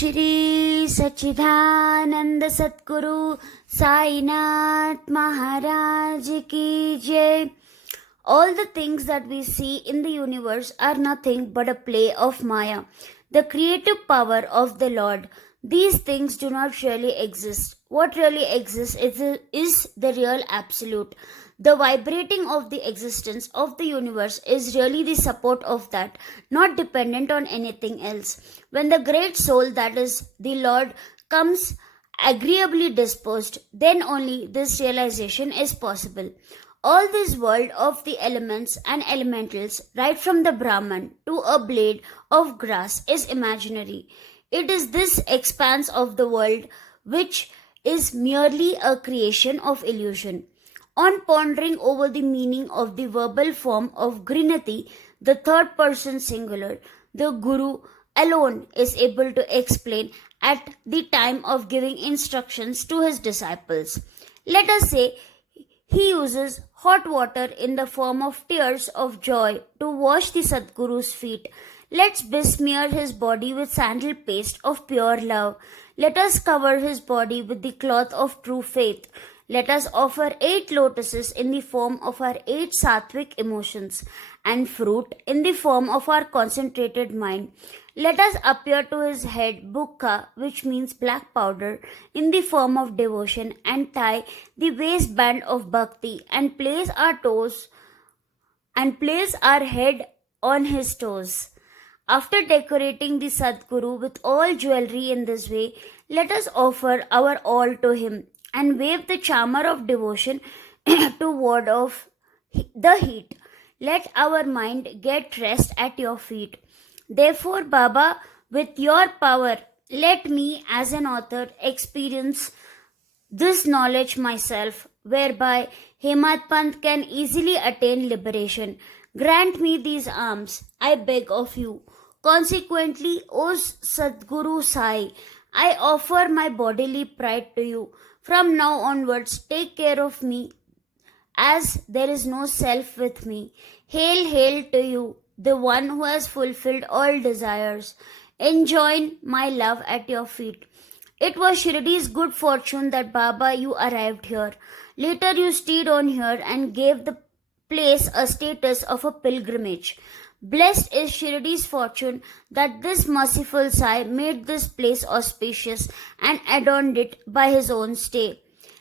Shri Satchidananda Satguru Sainath Maharaj Ki Jai. All the things that we see in the universe are nothing but a play of Maya, the creative power of the Lord. These things do not really exist. What really exists is the real absolute. The vibrating of the existence of the universe is really the support of that, not dependent on anything else. When the great soul, that is the Lord, comes agreeably disposed, then only this realization is possible. All this world of the elements and elementals, right from the Brahman to a blade of grass, is imaginary. It is this expanse of the world which is merely a creation of illusion. On pondering over the meaning of the verbal form of Grinati, the third person singular, the Guru alone is able to explain at the time of giving instructions to his disciples. Let us say he uses hot water in the form of tears of joy to wash the Sadguru's feet. Let's besmear his body with sandal paste of pure love. Let us cover his body with the cloth of true faith. Let us offer 8 lotuses in the form of our 8 sattvic emotions and fruit in the form of our concentrated mind. Let us appear to his head bukka, which means black powder, in the form of devotion, and tie the waistband of bhakti and place our head on his toes. After decorating the Sadguru with all jewelry in this way, let us offer our all to him and wave the charmer of devotion to ward off the heat. Let our mind get rest at your feet. Therefore, Baba, with your power, let me as an author experience this knowledge myself, whereby Hemat Pant can easily attain liberation. Grant me these alms, I beg of you. Consequently, O Sadguru Sai, I offer my bodily pride to you. From now onwards, take care of me, as there is no self with me. Hail, hail to you, the one who has fulfilled all desires. Enjoin my love at your feet. It was Shri's good fortune that Baba, you arrived here. Later you stayed on here and gave the place a status of a pilgrimage. Blessed is Shri's fortune that this merciful Sai made this place auspicious and adorned it by his own stay.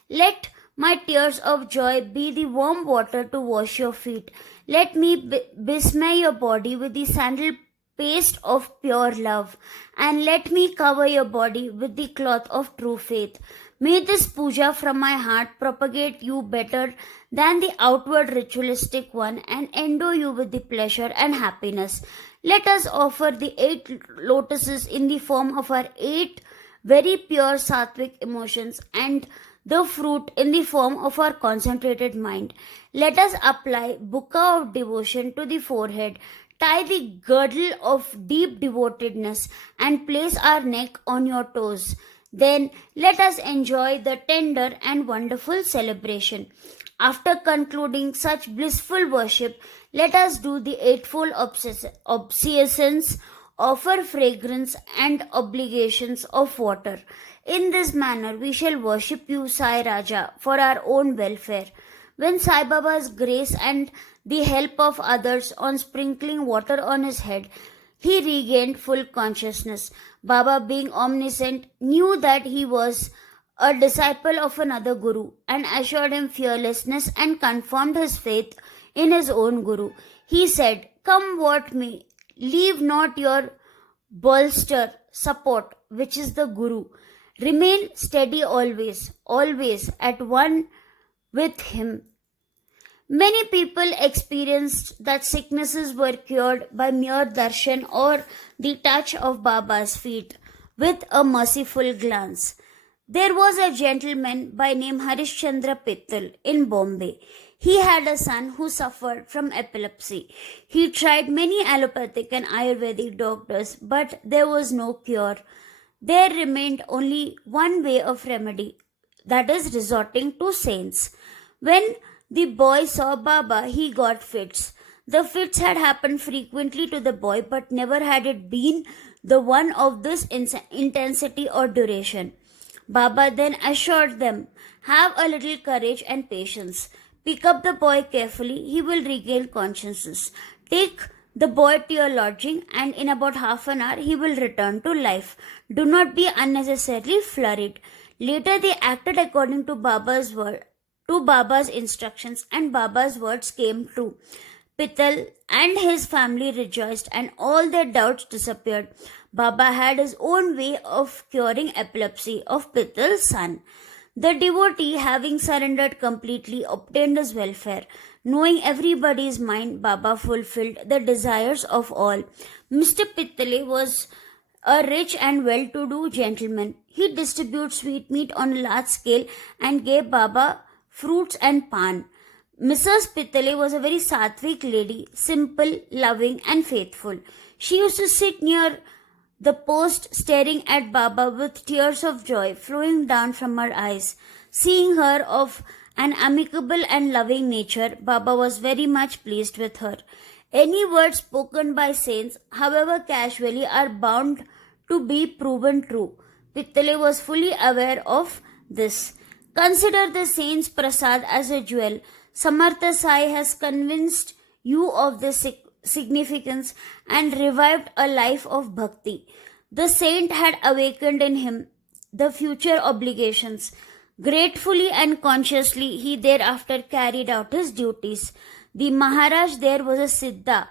Let my tears of joy be the warm water to wash your feet. Let me besmear your body with the sandal paste of pure love, and let me cover your body with the cloth of true faith. May this puja from my heart propagate you better than the outward ritualistic one and endow you with the pleasure and happiness. Let us offer the 8 lotuses in the form of our 8 very pure sattvic emotions and the fruit in the form of our concentrated mind. Let us apply bukka of devotion to the forehead, tie the girdle of deep devotedness, and place our neck on your toes. Then let us enjoy the tender and wonderful celebration. After concluding such blissful worship, let us do the 8-fold obeisance, offer fragrance and obligations of water. In this manner, we shall worship you, Sai Raja, for our own welfare. When Sai Baba's grace and the help of others on sprinkling water on his head, he regained full consciousness. Baba, being omniscient, knew that he was a disciple of another Guru and assured him fearlessness and confirmed his faith in his own Guru. He said, "Come what may, leave not your bolster, support, which is the Guru. Remain steady always, always at one with him." Many people experienced that sicknesses were cured by mere darshan or the touch of Baba's feet with a merciful glance. There was a gentleman by name Harishchandra Pittal in Bombay. He had a son who suffered from epilepsy. He tried many allopathic and Ayurvedic doctors, but there was no cure. There remained only one way of remedy, that is, resorting to saints. When the boy saw Baba, he got fits. The fits had happened frequently to the boy, but never had it been the one of this intensity or duration. Baba then assured them, "Have a little courage and patience. Pick up the boy carefully, he will regain consciousness. Take the boy to your lodging, and in about half an hour he will return to life. Do not be unnecessarily flurried." Later they acted according to Baba's instructions, and Baba's words came true. Pittal and his family rejoiced, and all their doubts disappeared. Baba had his own way of curing epilepsy of Pittal's son. The devotee, having surrendered completely, obtained his welfare. Knowing everybody's mind, Baba fulfilled the desires of all. Mr. Pittale was a rich and well-to-do gentleman. He distributed sweetmeat on a large scale and gave Baba fruits and pan. Mrs. Pittale was a very sattvic lady, simple, loving, and faithful. She used to sit near the post, staring at Baba with tears of joy flowing down from her eyes. Seeing her of an amicable and loving nature, Baba was very much pleased with her. Any words spoken by saints, however casually, are bound to be proven true. Pittale was fully aware of this. Consider the saint's prasad as a jewel. Samartha Sai has convinced you of the significance and revived a life of bhakti. The saint had awakened in him the future obligations. Gratefully and consciously, he thereafter carried out his duties. The Maharaj there was a Siddha,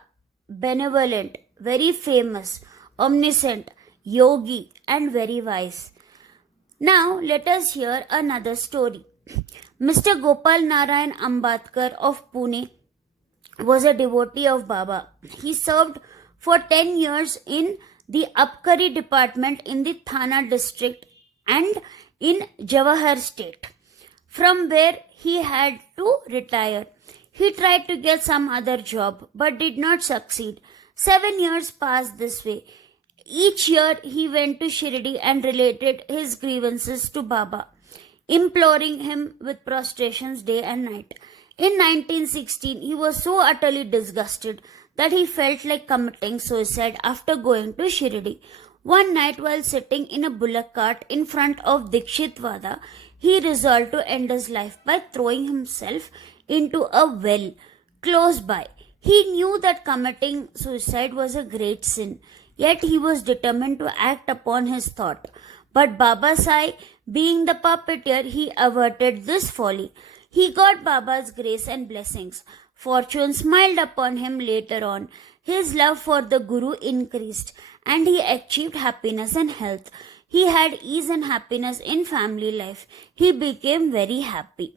benevolent, very famous, omniscient, yogi, and very wise. Now let us hear another story. Mr. Gopal Narayan Ambadkar of Pune was a devotee of Baba. He served for 10 years in the Abkari department in the Thana district and in Jawahar state, from where he had to retire. He tried to get some other job but did not succeed. 7 years passed this way. Each year he went to Shirdi and related his grievances to Baba, imploring him with prostrations day and night. In 1916, he was so utterly disgusted that he felt like committing suicide after going to Shirdi. One night, while sitting in a bullock cart in front of Dikshitwada, he resolved to end his life by throwing himself into a well close by. He knew that committing suicide was a great sin, yet he was determined to act upon his thought. But Baba Sai, being the puppeteer, he averted this folly. He got Baba's grace and blessings. Fortune smiled upon him later on. His love for the Guru increased, and he achieved happiness and health. He had ease and happiness in family life. He became very happy.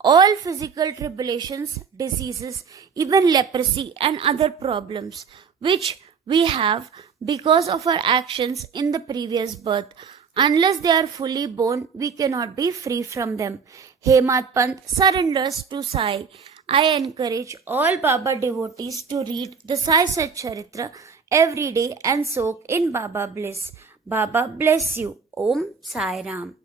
All physical tribulations, diseases, even leprosy and other problems which we have because of our actions in the previous birth, unless they are fully born, we cannot be free from them. Hemad Pant surrenders to Sai. I encourage all Baba devotees to read the Sai Satcharitra every day and soak in Baba bliss. Baba bless you. Om Sai Ram.